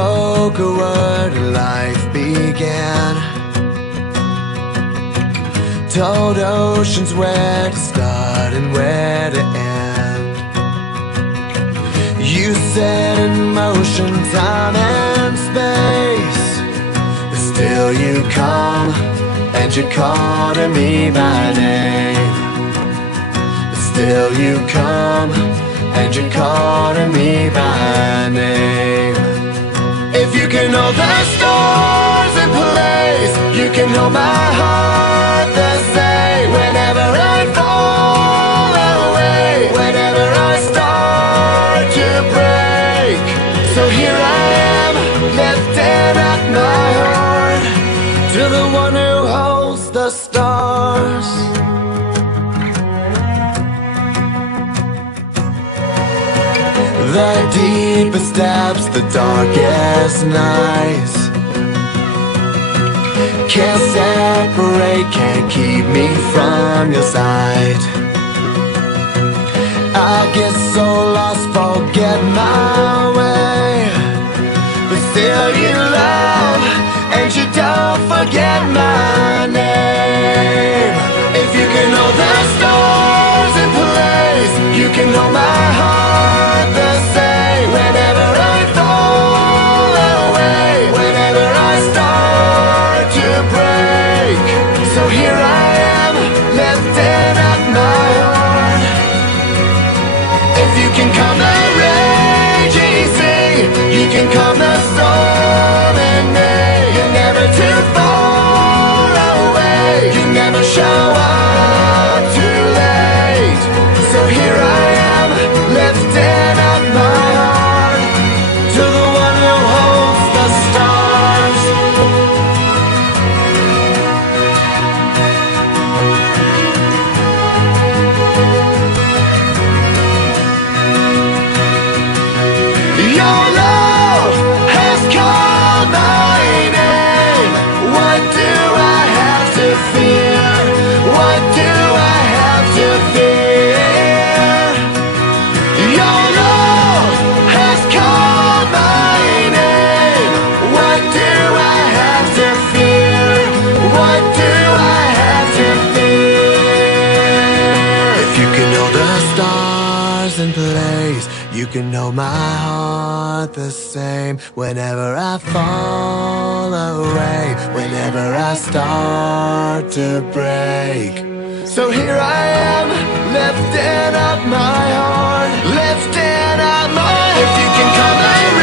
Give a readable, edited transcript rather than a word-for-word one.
spoke a word and life began. Told oceans where to start and where to end. You set in motion time and space, but still you come and you call to me by name. But still you come and you call to me by name. If you can hold the stars in place, you can hold my heart the same. Whenever I fall away, whenever I start to break. So here I am, lifting up my heart to the one who holds the stars. The deepest depths, the darkest nights, can't separate, can't keep me from your sight. I get so lost, forget my way, but still you love and you don't forget my name. If you can hold the stars in place, you can hold my heart the same. Whenever I fall away, whenever I start to break. So here I am, lifting up my heart. If you can calm the raging sea, you can calm the storm in me. You're never too far away, you never show up too late. So here I am, lifting up my heart to the one who holds the stars. Your love has called my name. What do I have to fear? What do I have to fear? Your love has called my name. What do I have to fear? What do I have to fear? If you can hold the stars in place, you can hold my heart the same. Whenever I fall away, whenever I start to break. So here I am, lifting up my heart, lifting up my heart. If you can come and